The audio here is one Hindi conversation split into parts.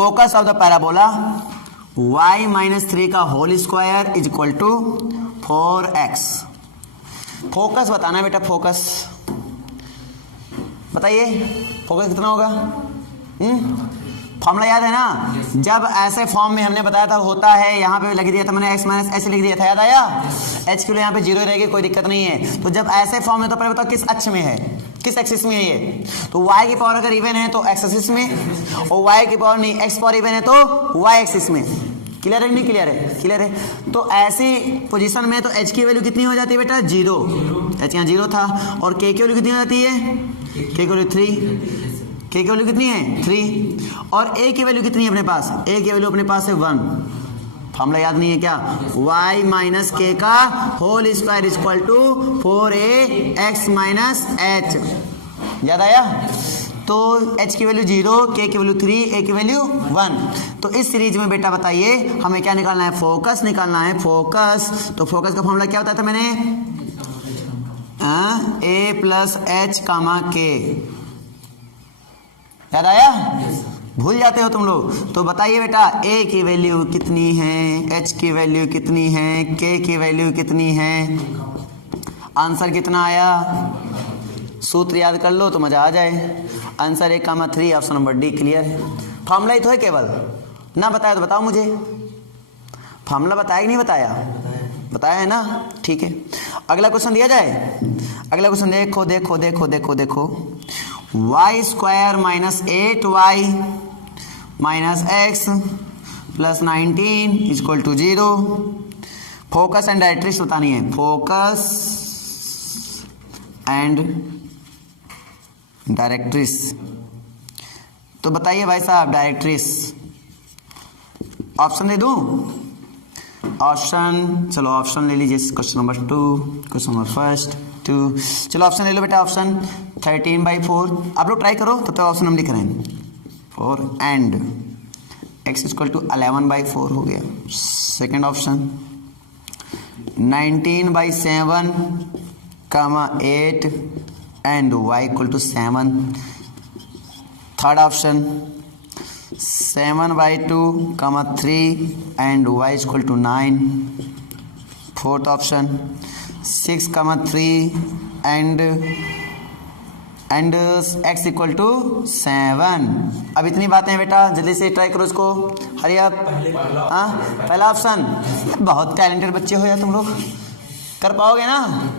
Focus of the parabola y minus 3 का whole square is equal to 4x। Focus बताना बेटा, फोकस बताइए, फोकस कितना होगा? फॉर्मूला याद है ना? जब ऐसे फॉर्म में हमने बताया था होता है, यहाँ पे लिख दिया था मैंने x माइनस ऐसे लिख दिया था, याद आया? h के लिए यहाँ पे जीरो रहेगी, कोई दिक्कत नहीं है। तो जब ऐसे फॉर्म में तो पहले बताओ किस अक्ष में है, किस एक्सिस में है ये? तो y की पावर अगर इवन है तो x एक्सिस में, और y की पावर नहीं, x पावर इवन है तो y एक्सिस में। क्लियर है नहीं? क्लियर है, क्लियर है। तो ऐसी पोजीशन में तो h की वैल्यू कितनी हो जाती है बेटा? 0। h यहाँ 0 था। और k की वैल्यू कितनी हो जाती है? k की वैल्यू 3। k की वैल्यू कितनी है? 3। और a की वैल्यू कितनी है अपने पास? a की वैल्यू अपने पास है 1। फॉर्मूला याद नहीं है क्या? y माइनस के का whole square is equal to 4ax minus h। याद आया? तो h की वैल्यू 0, k की वैल्यू 3, a की वैल्यू 1। तो इस सीरीज में बेटा बताइए हमें क्या निकालना है? फोकस निकालना है, फोकस। तो फोकस का फॉर्मूला क्या होता था मैंने? a प्लस एच कामा के। याद आया? भूल जाते हो तुम लोग। तो बताइए बेटा a की वैल्यू कितनी है, h की वैल्यू कितनी है, k की वैल्यू कितनी है? आंसर कितना आया? सूत्र याद कर लो तो मजा आ जाए। Answer 1,3 option number D. Clear है? फॉर्मूला ही तो है केवल, ना बताया तो बताओ मुझे। फॉर्मूला बताया कि नहीं बताया? बताया है ना? ठीक है, अगला क्वेश्चन दिया जाए। अगला क्वेश्चन देखो देखो देखो देखो देखो। y square minus 8y minus x plus 19 equal to 0। Focus and directrix बतानी है। Focus and directrix. तो बताइए भाई साहब डायरेक्ट्रिक्स। ऑप्शन दे दूं? ऑप्शन, चलो ऑप्शन ले लीजिए। Question number 2, question number first 2। चलो ऑप्शन ले लो बेटा। ऑप्शन 13/4। आप लोग ट्राई करो, तब तक ऑप्शन हम लिख रहे हैं। 4 एंड x इक्वल टू 11/4 हो गया। Second option 19/7 comma 8 and y equal to 7। Third option 7/2 comma 3 and y equal to 9। Fourth option 6,3 and x equal to 7। अब इतनी बातें बेटा, जल्दी से ट्राई करो इसको। हरी आप। हाँ, पहला ऑप्शन। बहुत टैलेंटेड बच्चे हो यार तुम लोग, कर पाओगे ना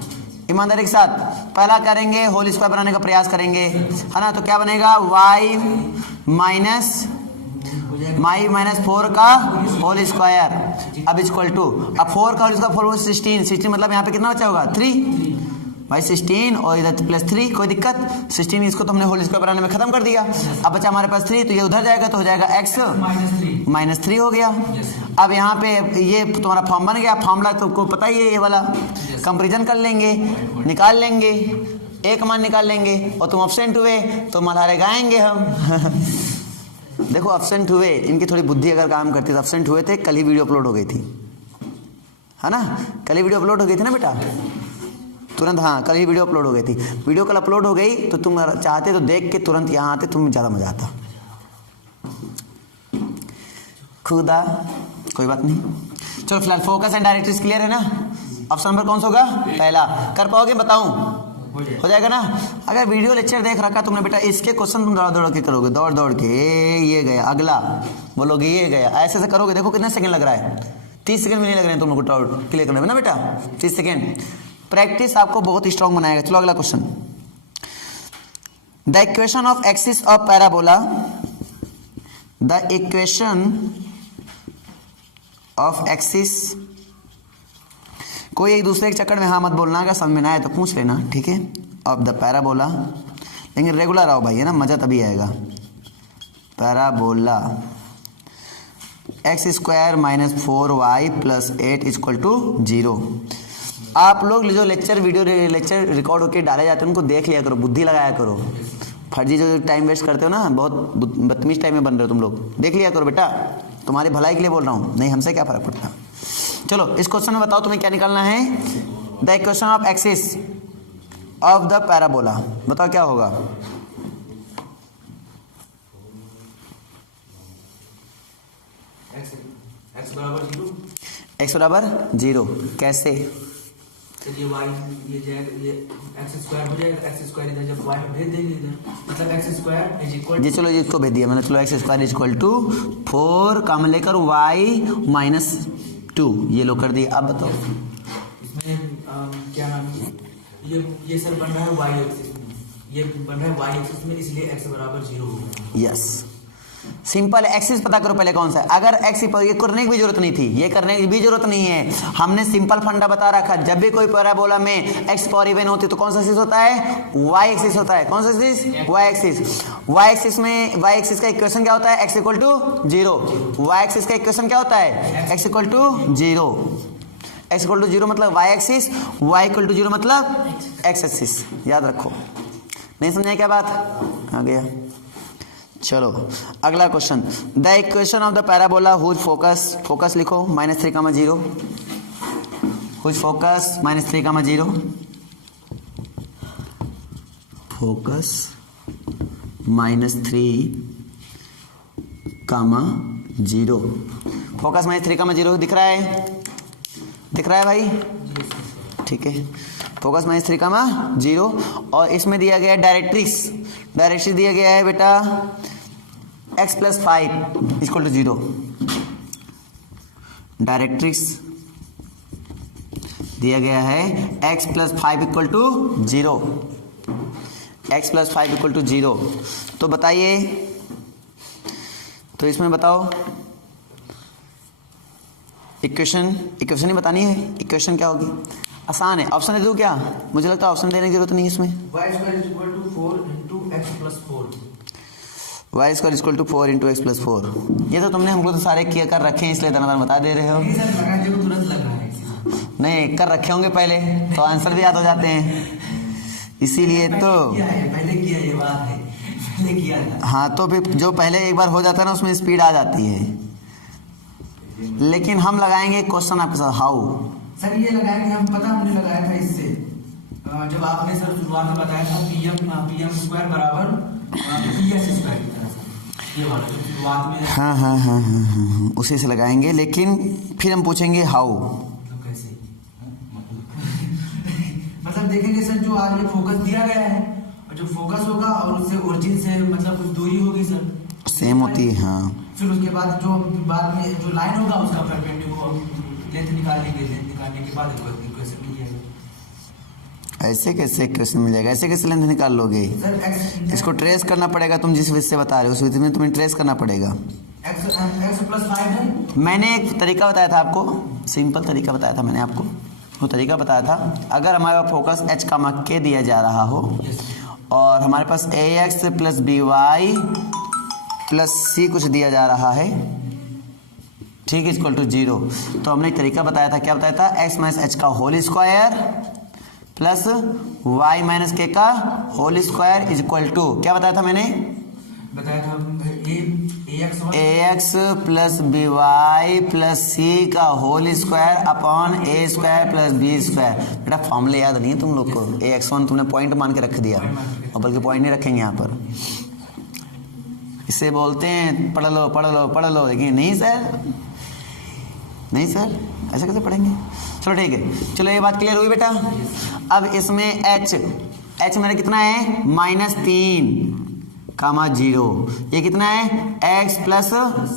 ईमानदारी के साथ? पहला करेंगे, होल स्क्वायर बनाने का प्रयास करेंगे, है ना? तो क्या बनेगा? y माइनस 4 का होल स्क्वायर अब इक्वल टू, अब 4 का होल स्क्वायर 4 16 मतलब यहाँ पे कितना बचा होगा? 3 भाई 16 और इधर प्लस 3। कोई दिक्कत? 16 इसको तो हमने होल स्क्वायर बनाने में खत्म कर दिया। अब बचा हमारे पास 3, तो ये उधर जाएगा तो हो जाएगा x माइनस 3 हो गया। अब यहाँ पे ये तुम्हारा फॉर्म बन गया। फॉर्मूला तुमको पता ही है, ये वाला कंपेरिजन कर लेंगे, निकाल लेंगे, एक मान निकाल लेंगे। और तुम एब्सेंट हुए तो मल्हारे गाएंगे हम। देखो एब्सेंट हुए, इनकी थोड़ी बुद्धि अगर काम करती तो एब्सेंट हुए थे। कल ही वीडियो अपलोड हो गई थी, है ना? कल ही वीडियो अपलोड हो गई थी ना बेटा, तुरंत। हाँ, कल ही वीडियो अपलोड हो गई थी। वीडियो कल अपलोड हो गई तो तुम चाहते तो देख के तुरंत यहाँ आते, तुम्हें ज़्यादा मजा आता। खुदा कोई बात नहीं। चलो फिलहाल फोकस एंड डायरेक्ट्रिक्स क्लियर है ना? ऑप्शन नंबर कौन सा होगा? पहला। कर पाओगे? बताऊं? हो जाएगा ना? अगर वीडियो लेक्चर देख रखा तुमने बेटा, इसके क्वेश्चन तुम दौड़ दौड़ के करोगे, दौड़ दौड़ के। ये गया, अगला बोलोगे ये गया, ऐसे ऐसे करोगे। देखो कितना सेकंड लग रहा है? 30 सेकंड भी नहीं लग रहे हैं तुम लोग को डाउट क्लियर करने में ना बेटा। 30 सेकंड प्रैक्टिस आपको बहुत स्ट्रांग बनाएगा। चलो अगला question. The equation of axis of parabola, the equation of axis. कोई एक दूसरे के चक्कर में हाँ मत बोलना, अगर समझ में ना आए तो पूछ लेना, ठीक है? ऑफ द पैराबोला, लेकिन रेगुलर आओ भाई, है ना? मजा तभी आएगा। Parabola x square minus 4y plus 8 equal to 0। आप लोग जो लेक्चर लेक्चर रिकॉर्ड होकर डाले जाते हैं उनको देख लिया करो, बुद्धि लगाया करो। फर्जी जो टाइम वेस्ट करते हो ना, बहुत बदतमीज टाइम में बन रहे हो तुम लोग। देख लिया करो बेटा, तुम्हारी भलाई के लिए बोल रहा हूँ, नहीं हमसे क्या फर्क पड़ता। चलो इस क्वेश्चन में बताओ तुम्हें क्या निकालना है? The equation of axis of the parabola. बताओ क्या होगा? x बराबर 0। x बराबर 0 कैसे? तो ये y ये जाएगा, ये x स्क्वायर हो जाएगा, x स्क्वायर इधर जब y में भेज देंगे इधर, मतलब x स्क्वायर इज इक्वल जी चलो जी इसको भेज दिया मैंने, चलो x square is equal to 4 काम लेकर y माइनस 2 ये लो कर दिया। अब बताओ इसमें क्या नाम है, ये सर बन रहा है y एक्सिस में, ये बन रहा है y एक्सिस में, इसलिए x बराबर 0 होगा। यस सिंपल एक्सिस पता करो पहले कौन सा है। अगर एक्स ये करने की भी जरूरत नहीं थी, ये करने की भी जरूरत नहीं है, हमने सिंपल फंडा बता रखा, जब भी कोई पैराबोला में एक्स पावर इवन होती है तो कौन सा एक्सिस होता है? वाई एक्सिस होता है। कौन सा axis? Y axis. Y axis में वाई एक्सिस का इक्वेशन क्या होता है? X equal to 0। Y axis का इक्वेशन क्या होता है? X equal to 0। X equal to 0 मतलब y axis, y equal to 0 मतलब एक्स एक्सिस। याद रखो, नहीं समझे क्या बात? आ गया। चलो अगला question, the equation of the parabola whose focus, focus लिखो -3,0, हुज फोकस -3,0, फोकस -3,0, फोकस -3,0 दिख रहा है? दिख रहा है भाई? ठीक है, फोकस -3,0 और इसमें दिया गया है डायरेक्ट्रिक्स, डायरेक्ट्रिक्स दिया गया है बेटा x + 5 इक्वल टू 0। डायरेक्ट्रिक्स दिया गया है x + 5 equal to 0, x + 5 equal to 0। तो बताइए, तो इसमें बताओ इक्वेशन ही बतानी है, इक्वेशन क्या होगी? आसान है, ऑप्शन दे दूं क्या? मुझे लगता है ऑप्शन देने की जरूरत नहीं है इसमें। y square equal to 4 into x plus 4, y square equal to 4 into x plus 4। ये तो तुमने हमको तो सारे किया कर रखे हैं, इसलिए दाना बता दे रहे हो। सर लगाने को तुरंत लग रहा है, नहीं कर रखे होंगे पहले तो आंसर भी याद हो जाते हैं, इसीलिए तो पहले किया, ये बात है पहले किया था। हाँ तो फिर जो पहले एक बार हो जाता है ना उसमें स्पीड आ जाती है। लेकिन हम लगाएंगे क्वेश्चन आपके साथ, हाउ सर ये लगाएंगे हम, पता हमने लगाया था इससे, जब आपने सर शुरुआत में बताया था pm स्क्वायर बराबर ps स्क्वायर की तरह से, ये वाला जो शुरुआत में। हाँ उसी से लगाएंगे, लेकिन फिर हम पूछेंगे हाउ, तो कैसे मतलब देखेंगे सर, जो आज ये फोकस दिया गया है और जो फोकस होगा और उससे ओरिजिन से मतलब कुछ दूरी होगी सर, सेम होती है। हाँ फिर उसके बाद जो बाद में जो लाइन होगा उसका परपेंडिकुलर लेंथ निकालने के बाद इक्वेशन मिल जाएगा। ऐसे कैसे इक्वेशन मिल जाएगा? ऐसे कैसे लेंथ निकाल लोगे? इसको ट्रेस करना पड़ेगा, तुम जिस विधि से बता रहे हो उस विधि में तुम्हें ट्रेस करना पड़ेगा। x + 5 है। मैंने एक तरीका बताया था आपको, सिंपल तरीका बताया था मैंने आपको, वो तरीका बताया था, अगर हमारे पास फोकस h का k दिया जा रहा हो और हमारे पास ax + by + c कुछ दिया जा रहा है, ठीक है, इक्वल टू 0, तो हमने एक तरीका बताया था। क्या बताया था? x - h का whole square plus y - k का whole square is equal to, क्या बताया था मैंने? बताया था ax + by + c का whole square upon a square + b square. बेटा फॉर्मूले याद नहीं है तुम लोग को, ax1 तुमने पॉइंट मान के रख दिया, और बल्कि पॉइंट नहीं रखेंगे यहाँ पर, इसे बोलते हैं पढ़ लो, लेकिन नहीं सर ऐसे कैसे पढ़ेंगे? चलो ठीक है, चलो ये बात क्लियर हुई बेटा। अब इसमें h मेरा कितना है? -3,0, ये कितना है? x +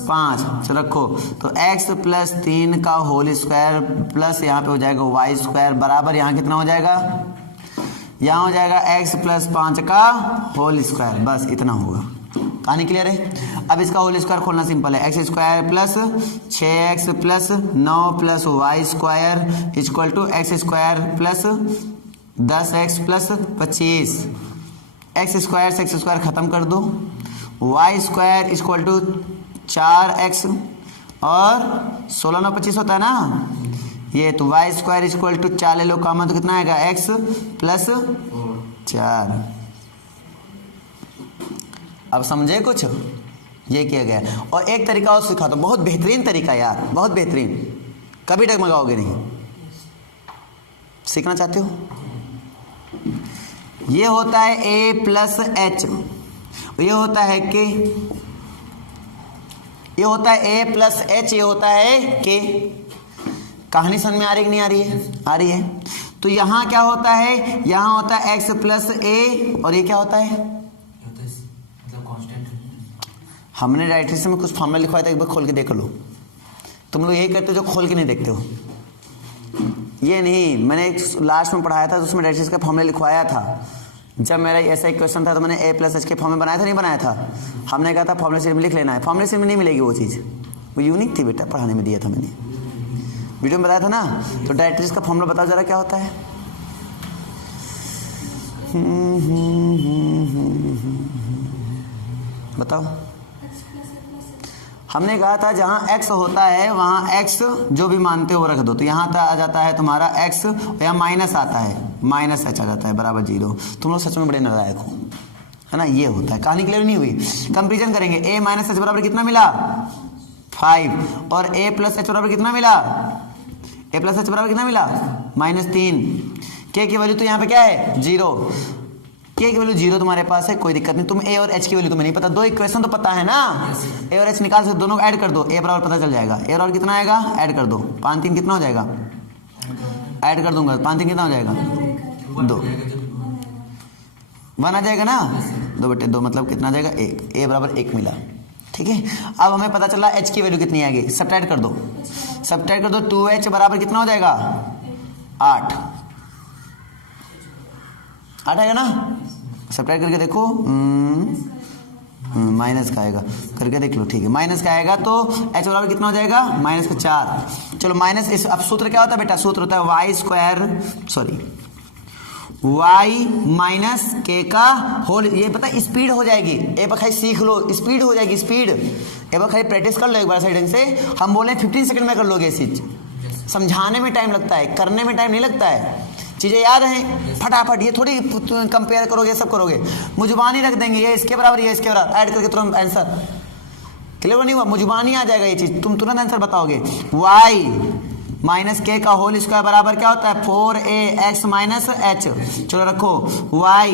5, चलो रखो, तो x + 3 का होल स्क्वायर प्लस यहाँ पे हो जाएगा y स्क्वायर बराबर, यहाँ कितना हो जाएगा? यहाँ हो जाएगा x + 5 का होल स्क्वायर, बस इतना होगा। कहानी क्लियर है? अब इसका होल स्क्वायर खोलना सिंपल है, x square plus 6x plus 9 plus y square equal to x square plus 10x plus 25, x square से x स्क्वायर खत्म कर दो, y square equal to 4x और 16 9 25 होता है ना ये, तो y स्क्वायर इक्वल टू 4 ले लो कॉमन, तो कितना आएगा? x + 4। अब समझे कुछ? ये किया गया। और एक तरीका और सिखा दो, बहुत बेहतरीन तरीका यार, बहुत बेहतरीन, कभी डगमगाओगे नहीं। सीखना चाहते हो? ये होता है a + h, ये होता है k, ये होता है ए प्लस एच, ये होता है के। कहानी समझ में आ रही है कि नहीं आ रही है? आ रही है। तो यहाँ क्या होता है, यहाँ होता है एक्स प्लस ए, और ये क्या होता है, मतलब कांस्टेंट। हमने डायरेक्ट्रिक्स में कुछ फॉर्मूला लिखवाया था, एक बार खोल के देख लो। तुम लोग यही करते हो जो खोल के नहीं देखते हो। ये नहीं, मैंने लास्ट में पढ़ाया था तो उसमें डायरेक्ट्रिक्स का फॉर्मूला लिखवाया था। जब मेरा ऐसा एक क्वेश्चन था तो मैंने ए प्लस एच के फॉर्म में बनाया था, नहीं बनाया था? हमने कहा था फॉर्मूला सीट में लिख लेना है। फॉर्मूला सीट में नहीं मिलेगी वो चीज़, वो यूनिक थी बेटा, पढ़ाने में दिया था मैंने, वीडियो में बताया था ना। तो डायरेक्ट्रिक्स का फॉर्मूला बताओ जरा क्या होता है। बताओ। हमने कहा था जहाँ x होता है वहाँ x जो भी मानते हो रख दो। तो यहाँ आ जाता है तुम्हारा x, यहाँ माइनस आता है, माइनस h आ जाता है बराबर 0। तुम लोग सच में बड़े नालायक हो, है ना। ये होता है। कहानी क्लियर नहीं हुई? कंपेरिजन करेंगे। a माइनस h बराबर कितना मिला? 5। और a प्लस h बराबर कितना मिला? a प्लस h बराबर कितना मिला? -3। k की वैल्यू तो यहाँ पे क्या है? 0। k की वैल्यू 0 तुम्हारे पास है, कोई दिक्कत नहीं। तुम a और h की वैल्यू तुम्हें नहीं पता, दो इक्वेशन तो पता है ना। a और h निकाल सकते, दोनों ऐड कर दो, a बराबर पता चल जाएगा। a बराबर कितना आएगा? ऐड कर दो, 5 3 कितना हो जाएगा? ऐड कर दूंगा, 5 3 कितना हो जाएगा? 2। 1 आ जाएगा ना, 2/2 मतलब कितना आ जाएगा? 1। a बराबर 1 मिला, ठीक है। अब हमें पता चला h की वैल्यू कितनी आएगी, सब्ट्रैक्ट कर दो, सब्ट्रैक्ट कर दो। 2h बराबर कितना हो जाएगा? 8 आएगा ना। सब्ट्रैक्ट करके देखो, माइनस का आएगा, करके देख लो, ठीक है। माइनस का आएगा तो h बराबर कितना हो जाएगा? -4। चलो माइनस, इस अब सूत्र क्या होता है बेटा? सूत्र होता है y माइनस के का होल। ये पता स्पीड हो जाएगी, एक बार खाली सीख लो, स्पीड हो जाएगी, स्पीड। एक बार खाली प्रैक्टिस कर लो एक बार सही ढंग से। हम बोले 15 सेकंड में कर लोगे इस चीज। समझाने में टाइम लगता है, करने में टाइम नहीं लगता है। चीजें याद हैं फटाफट, ये थोड़ी कंपेयर करोगे, सब करोगे। मुजुबानी रख देंगे, ये इसके बराबर, ये इसके बराबर, ऐड करके तुरंत आंसर। क्लियर नहीं हुआ? मुजुबानी आ जाएगा ये चीज, तुम तुरंत आंसर बताओगे। y माइनस के का होल स्क्वायर बराबर क्या होता है? 4ax minus h। चलो रखो y,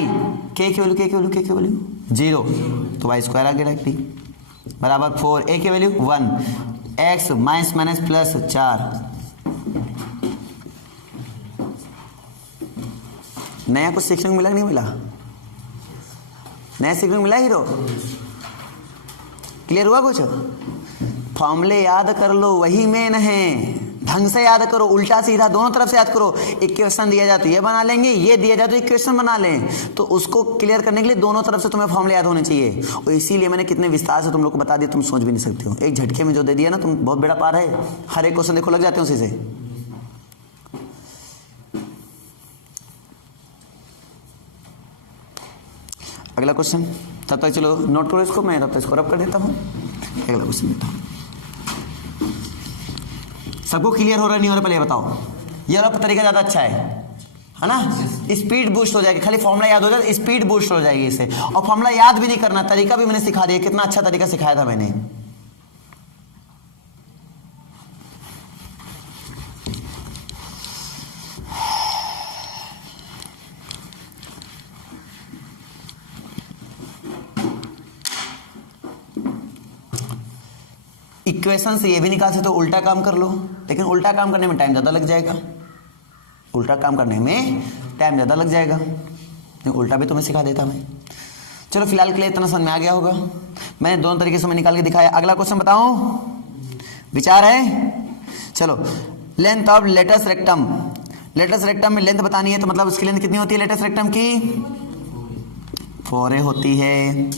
k की वैल्यू 0, तो y स्क्वायर आ गया डायरेक्टली बराबर 4, a की वैल्यू 1, x माइनस प्लस 4। नया कुछ सीखने को मिला नहीं मिला? नया सीखने को मिला हीरो? क्लियर हुआ कुछ? फॉर्मूले याद कर लो, वही मेन है। ढंग से याद करो, उल्टा सीधा दोनों तरफ से याद करो। एक क्वेश्चन दिया जाए तो ये बना लेंगे, ये दिया जाए तो एक क्वेश्चन बना लें। तो उसको क्लियर करने के लिए दोनों तरफ से तुम्हें फॉर्मूले याद होने चाहिए। और इसीलिए मैंने कितने विस्तार से तुम लोग को बता दिया, तुम सोच भी नहीं सकते हो। एक झटके में जो दे दिया ना, तुम बहुत बड़ा पार है। हर एक क्वेश्चन देखो लग जाते हो उसी से। अगला क्वेश्चन, तब तक चलो नोट करो इसको, मैं तब तक इसको रब कर देता हूँ। अगला क्वेश्चन देता हूँ। सबको क्लियर हो रहा नहीं हो रहा पहले बताओ। ये वाला तरीका ज़्यादा अच्छा है ना। स्पीड बूस्ट हो जाएगी, खाली फॉर्मूला याद हो जाए, स्पीड बूस्ट हो जाएगी इससे। और फॉर्मूला याद भी नहीं करना, तरीका भी मैंने सिखा दिया। कितना अच्छा तरीका सिखाया था मैंने। इक्वेशन से ये भी निकाल सकते हो, उल्टा काम कर लो। लेकिन उल्टा काम करने में टाइम ज़्यादा लग जाएगा, उल्टा काम करने में टाइम ज़्यादा लग जाएगा। उल्टा भी तुम्हें सिखा देता मैं। चलो फिलहाल के लिए इतना समझ में आ गया होगा। मैंने दोनों तरीके से मैं निकाल के दिखाया। अगला क्वेश्चन बताऊं? विचार है? चलो, length of latus rectum. Latus rectum में लेंथ बतानी है, तो मतलब उसकी लेंथ कितनी होती है लेटस रेक्टम की? 4a होती है।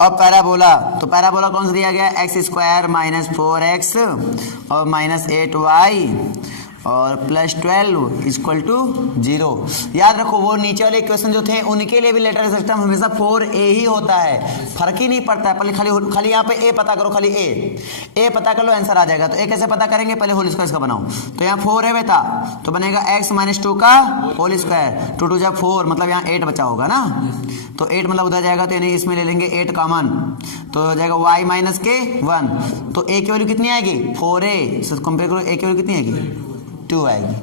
अब पैराबोला, तो पैराबोला कौन सा दिया गया? x² माइनस 4x और माइनस 8y और प्लस 12 इक्वल टू 0। याद रखो वो नीचे वाले इक्वेशन जो थे उनके लिए भी लेटस रेक्टम हमेशा 4a ही होता है, फर्क ही नहीं पड़ता है। पहले खाली यहाँ पे a पता करो, खाली a पता कर लो, आंसर आ जाएगा। तो a कैसे पता करेंगे? पहले होल स्क्वायर इसका बनाओ। तो यहाँ 4 है बेटा, तो बनेगा x माइनस 2 का होल स्क्वायर। 2 2 जा 4, मतलब यहाँ 8 बचा होगा ना। तो 8 मतलब उधर जाएगा, तो यानी इसमें ले लेंगे 8 कॉमन, तो हो जाएगा y माइनस के 1। तो a की वैल्यू कितनी आएगी? 4a। कंपेयर करो, a की वैल्यू कितनी आएगी? 2 आएगी।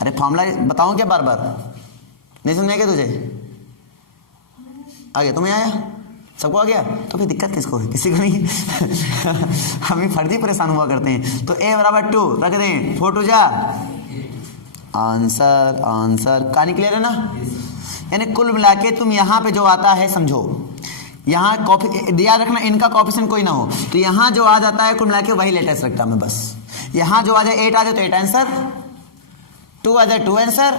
अरे फॉर्मूला बताऊं क्या बार बार? नहीं समझ में क्या तुझे? आ गया? तुम्हें आया? सबको आ गया? तो फिर दिक्कत किसको है? किसी को नहीं। हम ही फर्जी परेशान हुआ करते हैं। तो a बराबर 2 रख दें, 4 2 जा आंसर, आंसर। कहानी क्लियर है ना? यानी कुल मिला के तुम यहाँ पे जो आता है समझो, यहाँ याद रखना इनका कोएफिशिएंट कोई ना हो, तो यहाँ जो आ जाता है कुल मिला के वही लेटेस्ट रखता मैं बस। यहाँ जो आ जाए 8 आ जाए तो 8 आंसर, 2 आ जाए 2 आंसर,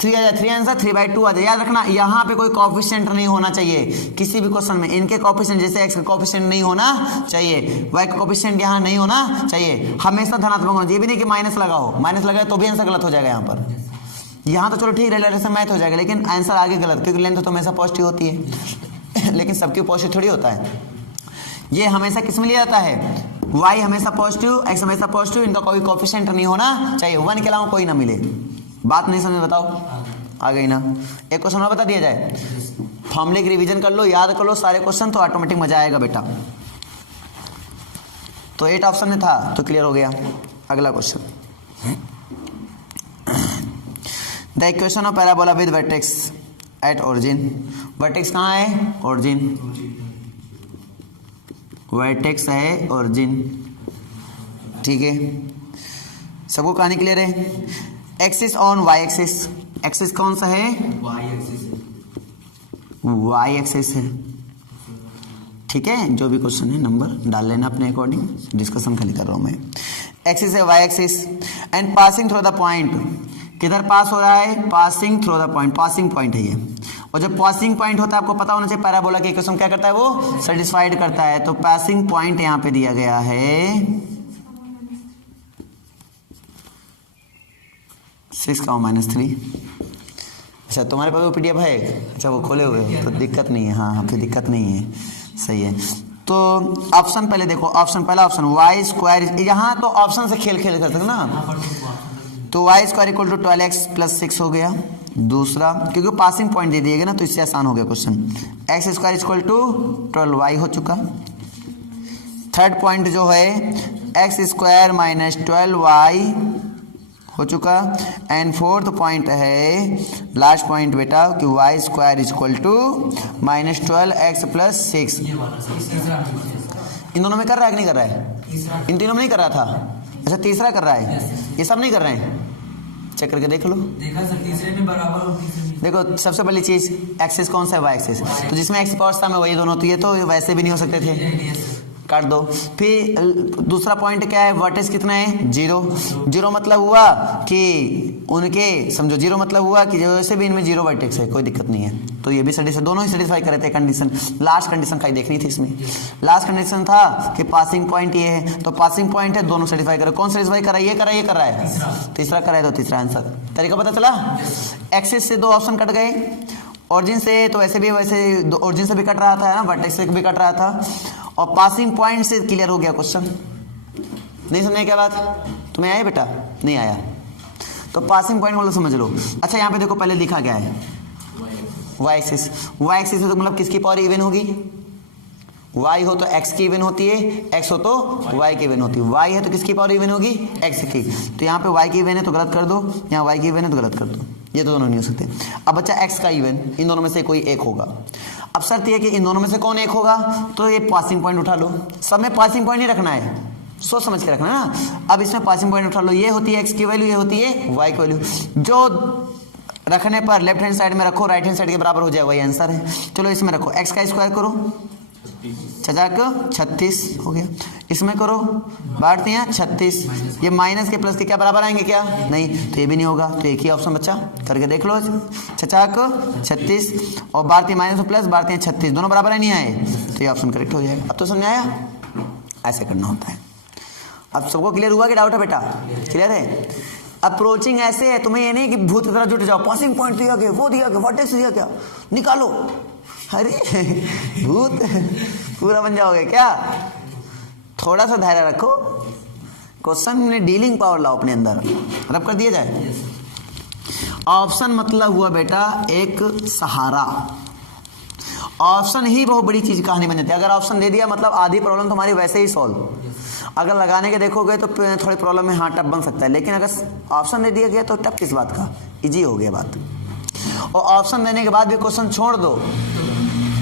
3 आ जाए 3 आंसर, 3/2 आ जाए। याद रखना यहाँ पे कोई कोएफिशिएंट नहीं होना चाहिए किसी भी क्वेश्चन में। इनके कोएफिशिएंट जैसे x का कोएफिशिएंट नहीं होना चाहिए, y का कोएफिशिएंट यहाँ नहीं होना चाहिए, हमेशा धनात्मक होना चाहिए। ये भी नहीं कि माइनस लगा हो, माइनस लगा तो भी आंसर गलत हो जाएगा यहाँ पर। यहाँ तो चलो ठीक रिलेशन मैथ हो जाएगा, लेकिन आंसर आगे गलत, क्योंकि लेंथ तो हमेशा पॉजिटिव होती है। लेकिन सबकी पॉजिटिव थोड़ी होता है। ये हमेशा किस में लिया जाता है? y हमेशा पॉजिटिव, x हमेशा पॉजिटिव, इनका कोई कोएफिशिएंट नहीं होना चाहिए, 1 के अलावा कोई ना मिले। बात नहीं समझ बताओ? आ गई ना? एक क्वेश्चन और बता दिया जाए, फॉर्मूले की रिवीजन कर लो, याद कर लो सारे क्वेश्चन, तो ऑटोमेटिक मजा आएगा बेटा। तो 8 ऑप्शन में था तो क्लियर हो गया। अगला question, the equation of parabola with vertex at origin. Vertex कहाँ है? ओरिजिन। वर्टेक्स है ओरिजिन, ठीक है। सबको कहानी क्लियर है? Axis on y axis, axis कौन सा है? वाई एक्सिस है, ठीक है। जो भी क्वेश्चन है नंबर डाल लेना अपने अकॉर्डिंग, डिस्कशन खाली कर रहा हूं मैं। एक्सिस है y axis and passing through the point. किधर पास हो रहा है? Passing through the point, passing point है ये। और जब पासिंग पॉइंट होता है आपको पता होना चाहिए पैराबोला की इक्वेशन क्या करता है? वो सेटिस्फाइड करता है। तो पासिंग पॉइंट यहाँ पे दिया गया है 6, -3। अच्छा तुम्हारे पास वो पीडीएफ है? अच्छा वो खोले हुए हो तो दिक्कत नहीं है। हाँ फिर दिक्कत नहीं है, सही है। तो ऑप्शन पहले देखो, ऑप्शन पहला ऑप्शन वाई स्क्वायर, यहाँ तो ऑप्शन से खेल खेल कर सकते ना। तो Y square equal to 12x + 6 हो गया। दूसरा क्योंकि पासिंग पॉइंट दे दिएगा ना तो इससे आसान हो गया question. X square equal to 12y हो चुका। थर्ड पॉइंट जो है एक्स स्क्वायर माइनस 12y हो चुका। एंड फोर्थ पॉइंट है लास्ट पॉइंट बेटा कि y square equal to -12x + 6। इन दोनों में कर रहा है कि नहीं कर रहा है? इन तीनों में नहीं कर रहा था। अच्छा तीसरा कर रहा है, ये सब नहीं कर रहे हैं। चेक करके देख लो। देखा सर, तीसरे में बराबर और तीसरे में। देखो सबसे पहली चीज एक्सिस कौन सा है? Y axis. तो जिसमें एक्स पावर्स था मैं वही दोनों, तो ये तो वैसे भी नहीं हो सकते थे, काट दो। फिर दूसरा पॉइंट क्या है? वर्टेक्स कितना है? 0। 0 मतलब हुआ कि उनके समझो 0 मतलब हुआ कि जैसे भी इनमें 0 वर्टेक्स है, कोई दिक्कत नहीं है। तो ये भी सेटिस्फाई, दोनों ही सेटिस्फाई करे थे कंडीशन। लास्ट कंडीशन खाली देखनी थी इसमें। लास्ट कंडीशन था कि पासिंग पॉइंट ये है, तो पासिंग पॉइंट है, दोनों सेटिस्फाई करे। कौन सेटिस्फाई कर रहा है? ये कर रहा है, ये कर रहा है, तीसरा कर रहा है, तो तीसरा आंसर। तरीका पता चला? एक्सिस से 2 ऑप्शन कट गए, ओरिजिन से तो वैसे भी ओरिजिन से भी कट रहा था ना, वर्टेक्स से भी कट रहा था, और पासिंग पॉइंट से क्लियर हो गया क्वेश्चन। नहीं समझे क्या बात? तुम्हें आया बेटा? नहीं आया तो पासिंग पॉइंट मतलब समझ लो। अच्छा यहाँ पे देखो पहले लिखा गया है वाई एक्सिस। वाई एक्सिस तो मतलब किसकी पावर इवन होगी? y हो तो x की इवन होती है, x हो तो y की इवन होती है। y है तो किसकी पावर इवन होगी? x की। तो यहाँ पे y की इवन है तो गलत कर दो, यहाँ y की इवन है तो गलत कर दो। ये तो दोनों नहीं हो सकते। अब बच्चा x का इवन, इन दोनों में से कोई एक होगा। अब शर्त यह कि इन दोनों में से कौन एक होगा, तो ये पासिंग पॉइंट उठा लो। सब में पासिंग पॉइंट ही रखना है, सोच समझ के रखना है ना। अब इसमें पासिंग पॉइंट उठा लो, ये होती है x की वैल्यू, ये होती है y की वैल्यू। जो रखने पर लेफ्ट हैंड साइड में रखो, राइट हैंड साइड के बराबर हो जाए, वही आंसर है। चलो इसमें रखो, x का स्क्वायर करो 36 हो गया। इसमें करो बांटते हैं 36, ये माइनस के प्लस के क्या बराबर आएंगे क्या? नहीं, तो ये भी नहीं होगा। तो एक ही ऑप्शन बच्चा, करके देख लो। 36 और बांटते माइनस और प्लस, बांटते हैं 36, दोनों बराबर है, नहीं आए, तो ये ऑप्शन करेक्ट हो जाएगा। अब तो समझ आया, ऐसे करना होता है। अब सबको क्लियर हुआ कि डाउट है बेटा? क्लियर है। अप्रोचिंग ऐसे है, तुम्हें ये नहीं कि भूत की तरह जुट जाओ, पासिंग पॉइंट दिया गया, वो दिया गया, वर्टेक्स दिया क्या, निकालो। अरे भूत पूरा बन जाओगे क्या? थोड़ा सा धैर्य रखो, क्वेश्चन में डीलिंग पावर लाओ अपने अंदर। रब कर दिया जाए। ऑप्शन मतलब हुआ बेटा एक सहारा। ऑप्शन ही बहुत बड़ी चीज कहानी बन जाती है। अगर ऑप्शन दे दिया मतलब आधी प्रॉब्लम तुम्हारी वैसे ही सॉल्व। अगर लगाने के देखोगे तो थोड़ी प्रॉब्लम में हाँ टफ बन सकता है, लेकिन अगर ऑप्शन दे दिया गया तो टफ किस बात का, इजी हो गया बात। और ऑप्शन देने के बाद भी क्वेश्चन छोड़ दो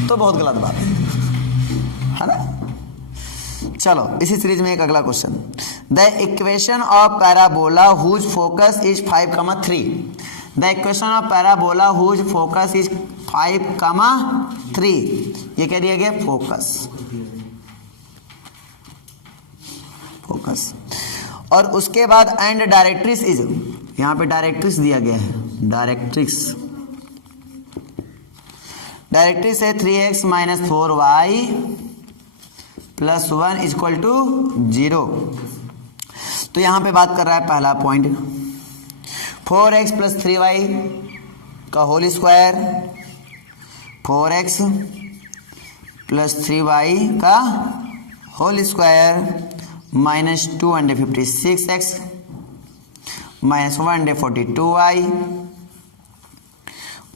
तो बहुत गलत बात है। है ना। चलो इसी सीरीज में एक अगला question, the equation of parabola whose focus is 5,3। The equation of parabola whose focus is 5,3। ये क्या दिया गया, फोकस, फोकस। और उसके बाद एंड डायरेक्ट्रिक्स इज, यहां पे डायरेक्ट्रिक्स दिया गया है, डायरेक्ट्रिक्स, डायरेक्ट्रिक्स है 3x minus 4y plus 1 equal to 0। तो यहां पे बात कर रहा है पहला पॉइंट 4x प्लस 3y का whole square, 4x plus 3y का whole square minus 256x minus 142y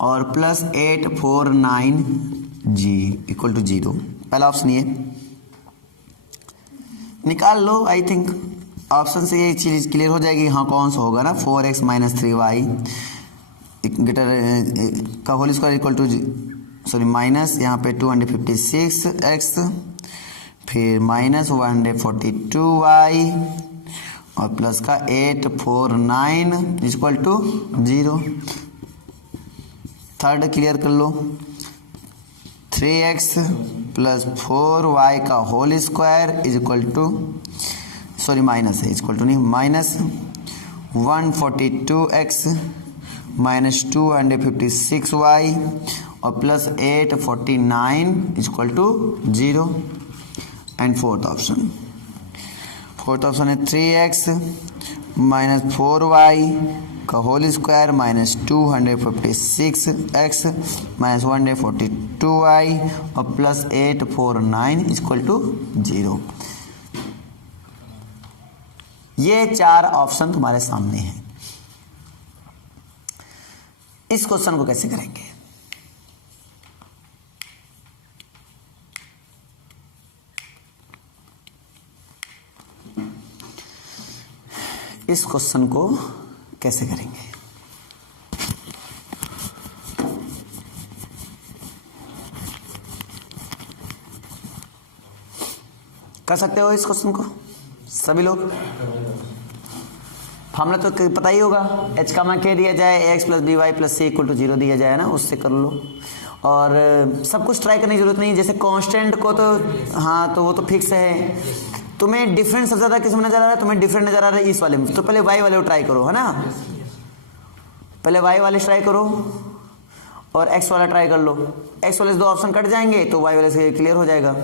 और प्लस 849g इक्वल टू 0। पहला ऑप्शन ये निकाल लो। आई थिंक ऑप्शन से ये चीज़ क्लियर हो जाएगी, हाँ कौन सा होगा ना। 4x माइनस 3y ग्रेटर का whole square equal to sorry minus यहाँ पे 256x फिर माइनस 142y और प्लस का 849 इक्वल टू 0। थर्ड क्लियर कर लो, 3x प्लस 4y का whole square is equal to sorry minus है, इक्वल टू नहीं, माइनस 142x माइनस 256y और plus 849 equal to 0। And fourth option है 3x माइनस 4y का whole square minus 256x minus 142y और प्लस 849 इक्वल टू 0। ये चार ऑप्शन तुम्हारे सामने हैं। इस क्वेश्चन को कैसे करेंगे, इस क्वेश्चन को कैसे करेंगे। कर सकते हो इस क्वेश्चन को सभी लोग, फॉर्मूला तो पता ही होगा, h का मान क्या दिया जाए, x plus b y plus c equal to 0 दिया जाए ना, उससे कर लो। और सब कुछ ट्राई करने की जरूरत नहीं, जैसे कांस्टेंट को तो हाँ तो वो तो फिक्स है। तुम्हें डिफरेंट सबसे ज्यादा किस में नजर आ रहा है, तुम्हें डिफरेंट नजर आ रहा है इस वाले में, तो पहले y वाले को ट्राई करो, है ना। पहले y वाले ट्राई करो और x वाला ट्राई कर लो। x वाले से दो ऑप्शन कट जाएंगे तो y वाले से क्लियर हो जाएगा।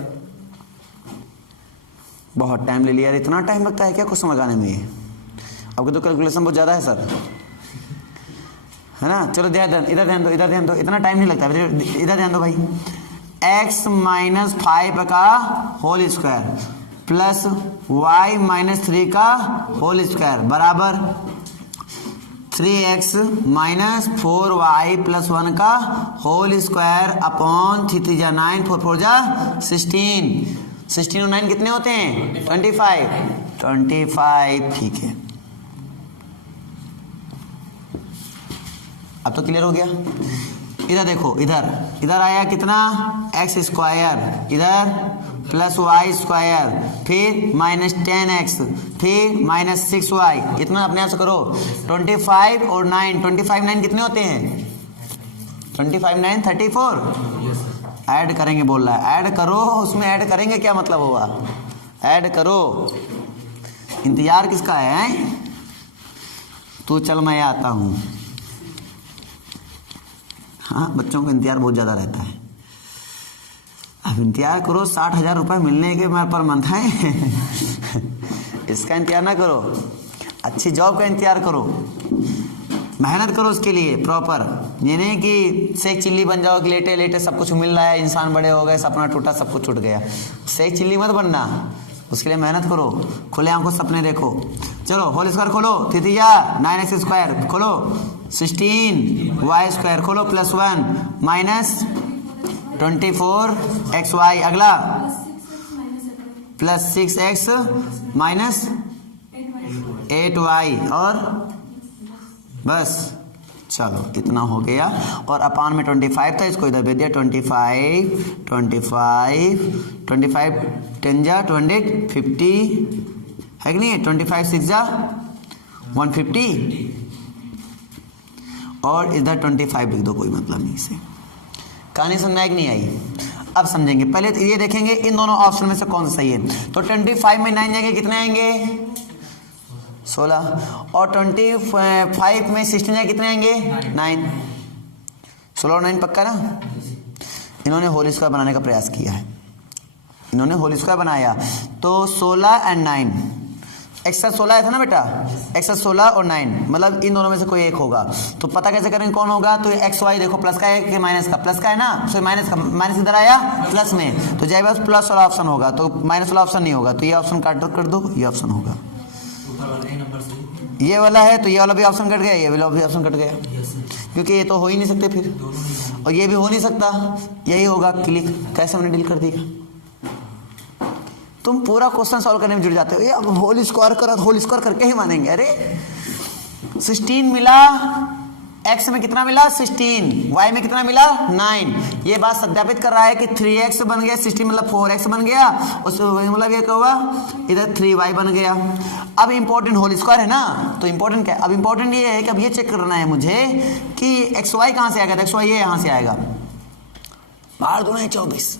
बहुत टाइम ले लिया यार, इतना टाइम लगता है क्या क्वेश्चन लगाने में? आपको तो कैलकुलेशन बहुत ज़्यादा है सर, है ना। चलो ध्यान इधर ध्यान दो, इधर ध्यान दो, इतना टाइम नहीं लगता, इधर ध्यान दो भाई। x माइनस 5 का whole square plus y minus 3 का होल स्क्वायर बराबर 3x माइनस 4y प्लस 1 का होल स्क्वायर अपॉन 3 3 जा 9 4 4 जा 16। 16 और 9 कितने होते हैं? 25। ठीक है, अब तो क्लियर हो गया। इधर देखो, इधर आया कितना, एक्स स्क्वायर, इधर प्लस वाई स्क्वायर, फिर माइनस 10x, फिर माइनस 6y, इतना अपने आप से करो। 25 और 9, 25 9 कितने होते हैं? 25 9 34। ऐड करेंगे बोल रहा है, ऐड करो, उसमें ऐड करेंगे क्या मतलब हुआ? ऐड करो। इंतजार किसका है? तू चल मैं आता हूँ। हाँ, बच्चों का इंतजार बहुत ज़्यादा रहता है। अब इंतजार करो, 60,000 रुपये मिलने के पर मंथ है। इसका इंतजार ना करो, अच्छी जॉब का इंतजार करो, मेहनत करो उसके लिए प्रॉपर। ये नहीं कि शेख चिल्ली बन जाओ कि लेटे लेटे सब कुछ मिल रहा है, इंसान बड़े हो गए, सपना टूटा, सब कुछ छूट गया। शेख चिल्ली मत बनना, उसके लिए मेहनत करो, खुले आंखों सपने देखो। चलो होल स्क्वायर खोलो, 9x स्क्वायर खोलो, 16y स्क्वायर खोलो, प्लस 1 माइनस 24xy, अगला प्लस 6x माइनस 8y, और बस चलो इतना हो गया, और अपान में 25 था, इसको इधर भेज दिया। 25 10 जा 20 50 है कि नहीं है, 25 6 जा 150, और इधर 25 लिख दो, कोई मतलब नहीं इसे। कहानी समझ आई कि नहीं आई? अब समझेंगे, पहले तो ये देखेंगे इन दोनों ऑप्शन में से कौन सा सही है। तो 25 में 9 जाएंगे, कितने आएंगे 16, और 25 में 16 जाएंगे, कितने आएंगे 9। 16 और 9 पक्का ना? इन्होंने होल स्क्वायर बनाने का प्रयास किया है, इन्होंने होल स्क्वायर बनाया, तो 16 और 9 एक्स्ट्रा 16 आया था ना बेटा, एक्स्ट्रा 16 और 9, मतलब इन दोनों में से कोई एक होगा। तो पता कैसे करेंगे कौन होगा? तो एक्स वाई देखो, प्लस का है कि माइनस का? प्लस का है ना, सो माइनस का, माइनस इधर आया प्लस में, तो जाए बस प्लस वाला ऑप्शन होगा, तो माइनस वाला ऑप्शन नहीं होगा, तो ये ऑप्शन काट कर दो, ये ऑप्शन होगा। ये वाला है तो ये वाला भी ऑप्शन कट गया, ये वाला भी ऑप्शन कट गया, क्योंकि ये तो हो ही नहीं सकते फिर, और ये भी हो नहीं सकता, यही होगा। क्लिक, कैसे मैंने डील कर दिया। तुम पूरा क्वेश्चन सॉल्व करने में जुड़ जाते हो, ये अब होल स्क्वायर करके ही मानेंगे। अरे 16 मिला, x में कितना मिला 16, y में कितना मिला 9। ये बात सत्यापित कर रहा है कि 3x बन गया 16, मतलब 4x बन गया, उस मतलब ये क्या हुआ, इधर 3y बन गया। अब इंपॉर्टेंट होल स्क्वायर है ना, तो इंपॉर्टेंट क्या है? अब इंपॉर्टेंट ये है कि अब ये चेक करना है मुझे कि xy कहाँ से आएगा, तो xy ये यहाँ से आएगा, बाहर दूना है 24,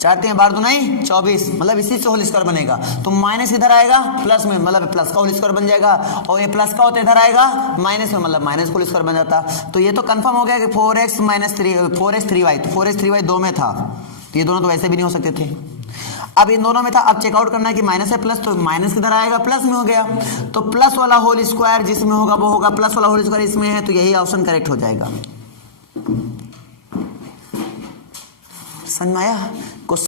चाहते हैं बार दो नहीं 24, मतलब इसी से होल स्क्वायर बनेगा। तो माइनस इधर आएगा प्लस में, मतलब प्लस का होल स्क्वायर बन जाएगा, और ये प्लस का होता इधर आएगा माइनस में, मतलब माइनस होल स्क्वायर बन जाता। तो ये तो कंफर्म हो गया कि 4x 3y, तो 4x 3y 2 में था, तो ये दोनों तो वैसे भी नहीं हो सकते थे। अब इन दोनों में था, अब चेकआउट करना है कि माइनस है प्लस, तो माइनस किधर आएगा प्लस में हो गया, तो प्लस वाला होल स्क्वायर जिसमें होगा वो होगा, प्लस वाला होल स्क्वायर इसमें है, तो यही ऑप्शन करेक्ट हो जाएगा। समझ में आया?